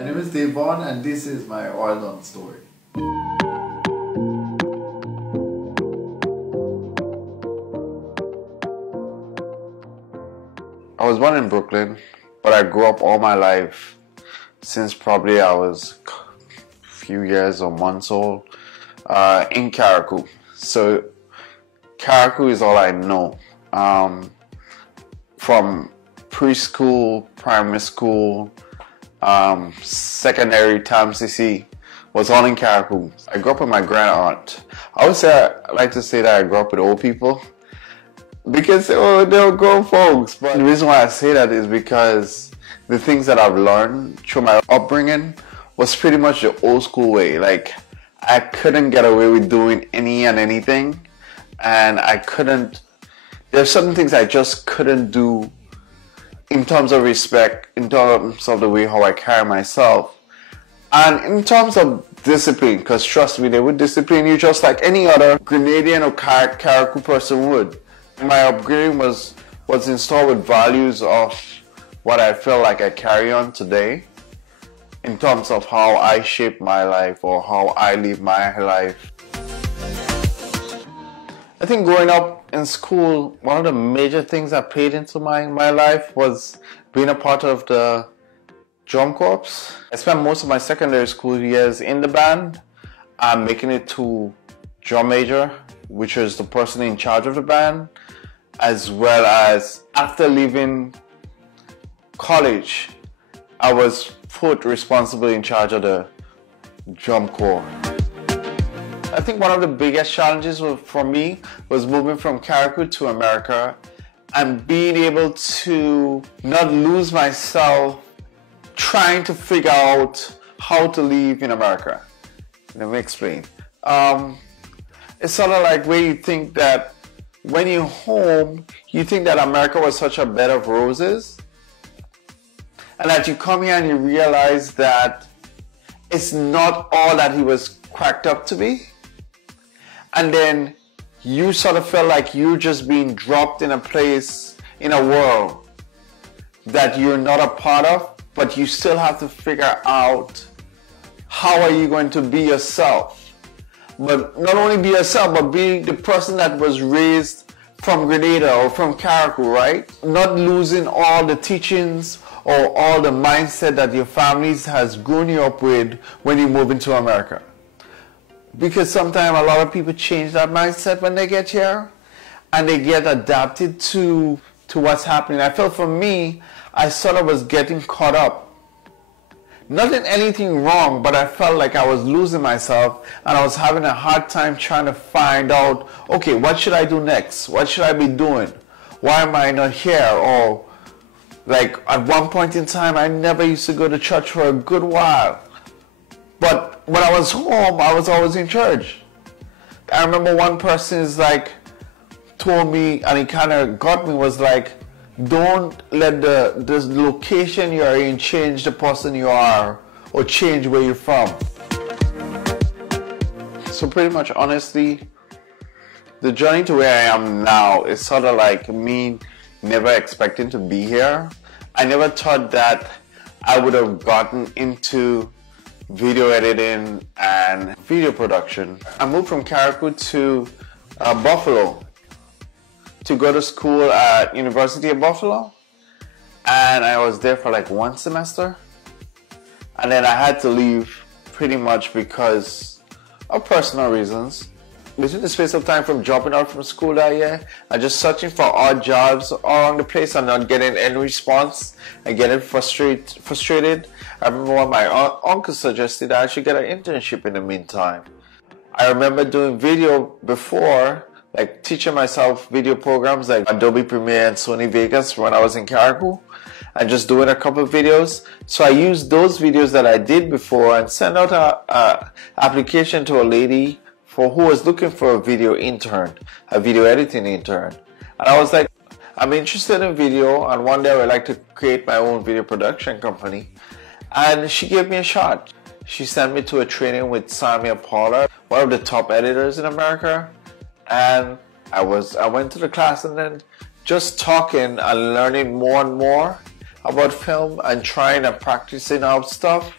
My name is Davone and this is my Oildown story. I was born in Brooklyn, but I grew up all my life since probably I was a few years or months old in Carriacou. So Carriacou is all I know. From preschool, primary school, secondary, TAMCC was all in Carriacou. I grew up with my grandaunt. I like to say that I grew up with old people because they were grown folks. But the reason why I say that is because the things that I've learned through my upbringing was pretty much the old school way. Like, I couldn't get away with doing any and anything, and there's certain things I just couldn't do in terms of respect, in terms of the way how I carry myself, and in terms of discipline, because trust me, they would discipline you just like any other Grenadian or Carriacou person would. My upbringing was installed with values of what I feel like I carry on today in terms of how I shape my life or how I live my life. I think growing up in school, one of the major things that played into my life was being a part of the drum corps. I spent most of my secondary school years in the band, making it to drum major, which was the person in charge of the band, as well as after leaving college, I was put responsible in charge of the drum corps. I think one of the biggest challenges for me was moving from Carriacou to America and being able to not lose myself trying to figure out how to live in America. Let me explain. It's sort of like where you think that when you're home, you think that America was such a bed of roses, and that you come here and you realize that it's not all that he was cracked up to be. And then you sort of feel like you're just being dropped in a place, in a world that you're not a part of, but you still have to figure out how are you going to be yourself. But not only be yourself, but be the person that was raised from Grenada or from Carriacou, right? Not losing all the teachings or all the mindset that your families has grown you up with when you move into America. Because sometimes a lot of people change that mindset when they get here and they get adapted to what's happening. I felt for me, I sort of was getting caught up. Not in anything wrong, but I felt like I was losing myself and I was having a hard time trying to find out, okay, what should I do next? What should I be doing? Why am I not here? Or like at one point in time, I never used to go to church for a good while. But when I was home, I was always in church. I remember one person told me, and it kind of got me, was like, don't let the location you are in change the person you are or change where you're from. So pretty much, honestly, the journey to where I am now is sort of like me never expecting to be here. I never thought that I would have gotten into video editing and video production. I moved from Carriacou to Buffalo to go to school at University of Buffalo, and I was there for like 1 semester, and then I had to leave pretty much because of personal reasons. Between the space of time from dropping out from school that year and just searching for odd jobs around the place and not getting any response and getting frustrated, I remember when my uncle suggested I should get an internship in the meantime. I remember doing video before, like teaching myself video programs like Adobe Premiere and Sony Vegas when I was in Carriacou, and just doing a couple of videos. So I used those videos that I did before and sent out a application to a lady who was looking for a video intern, a video editing intern. And I was like, I'm interested in video, and one day I would like to create my own video production company. And she gave me a shot. She sent me to a training with Samuel Paula, one of the top editors in America. And I went to the class, and then just talking and learning more and more about film and trying and practicing out stuff,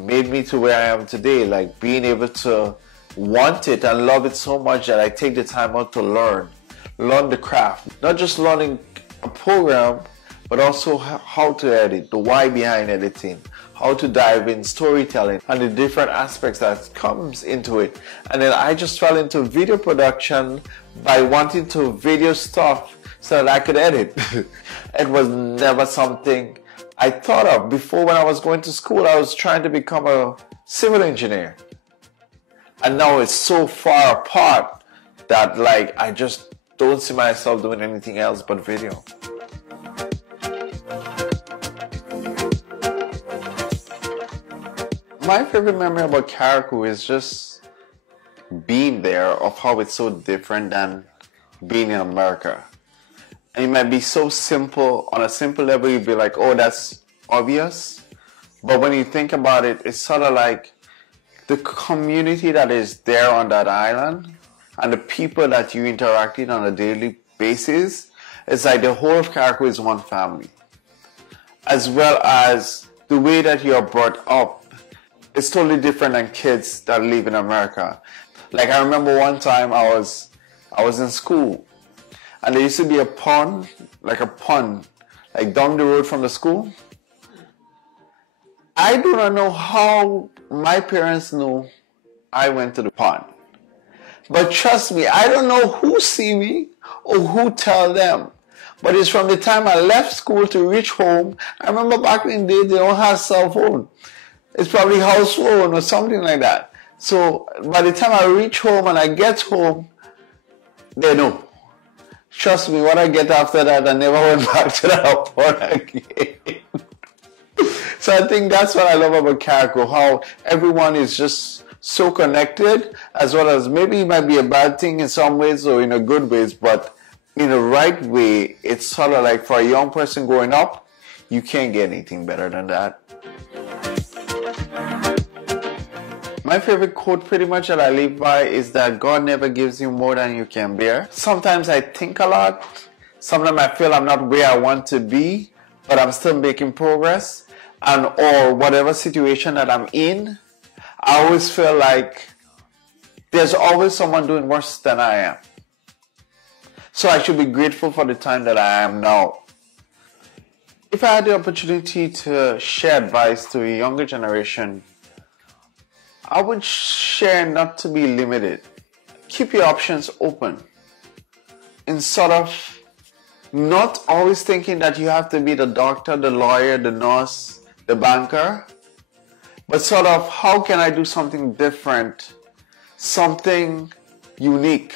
made me to where I am today. Like being able to want it and love it so much that I take the time out to learn the craft. Not just learning a program, but also how to edit, the why behind editing, how to dive in storytelling and the different aspects that comes into it. And then I just fell into video production by wanting to video stuff so that I could edit. It was never something I thought of. Before, when I was going to school, I was trying to become a civil engineer. And now it's so far apart that like I just don't see myself doing anything else but video. My favorite memory about Carriacou is just being there, of how it's so different than being in America. And it might be so simple, on a simple level you'd be like, oh, that's obvious. But when you think about it, it's sort of like the community that is there on that island and the people that you interact with on a daily basis, it's like the whole of Carriacou is one family. As well as the way that you are brought up, it's totally different than kids that live in America. Like I remember one time I was in school and there used to be a pond, like down the road from the school. I do not know how my parents knew I went to the pond. But trust me, I don't know who see me or who tell them. But it's from the time I left school to reach home. I remember back in the day, they don't have cell phone. It's probably house phone or something like that. So by the time I reach home and I get home, they know. Trust me, what I get after that, I never went back to that pond again. So I think that's what I love about Carriacou, how everyone is just so connected, as well as maybe it might be a bad thing in some ways or in a good ways, but in the right way, it's sort of like for a young person growing up, you can't get anything better than that. My favorite quote pretty much that I live by is that God never gives you more than you can bear. Sometimes I think a lot. Sometimes I feel I'm not where I want to be, but I'm still making progress. And or whatever situation that I'm in, I always feel like there's always someone doing worse than I am. So I should be grateful for the time that I am now. If I had the opportunity to share advice to a younger generation, I would share not to be limited. Keep your options open. And sort of not always thinking that you have to be the doctor, the lawyer, the nurse, the banker. But sort of, how can I do something different? Something unique.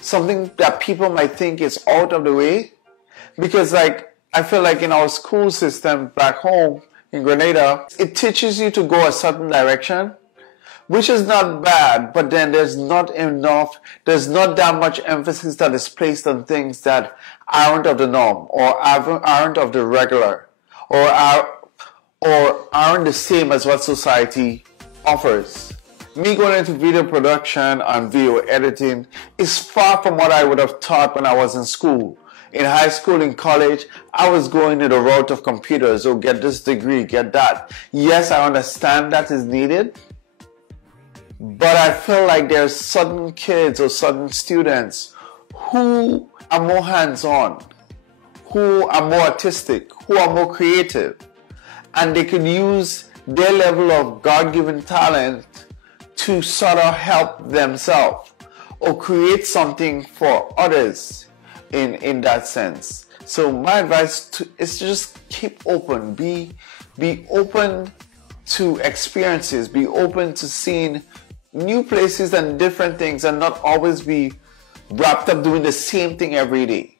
Something that people might think is out of the way. Because like, I feel like in our school system back home in Grenada, it teaches you to go a certain direction, which is not bad, but then there's not that much emphasis that is placed on things that aren't of the norm, or aren't of the regular, or aren't the same as what society offers. Me going into video production and video editing is far from what I would have taught when I was in school. In high school, in college, I was going in the route of computers, or get this degree, get that. Yes, I understand that is needed, but I feel like there's certain kids or certain students who are more hands-on, who are more artistic, who are more creative, and they could use their level of God-given talent to sort of help themselves or create something for others in that sense. So my advice is to just keep open, be open to experiences, be open to seeing new places and different things, and not always be wrapped up doing the same thing every day.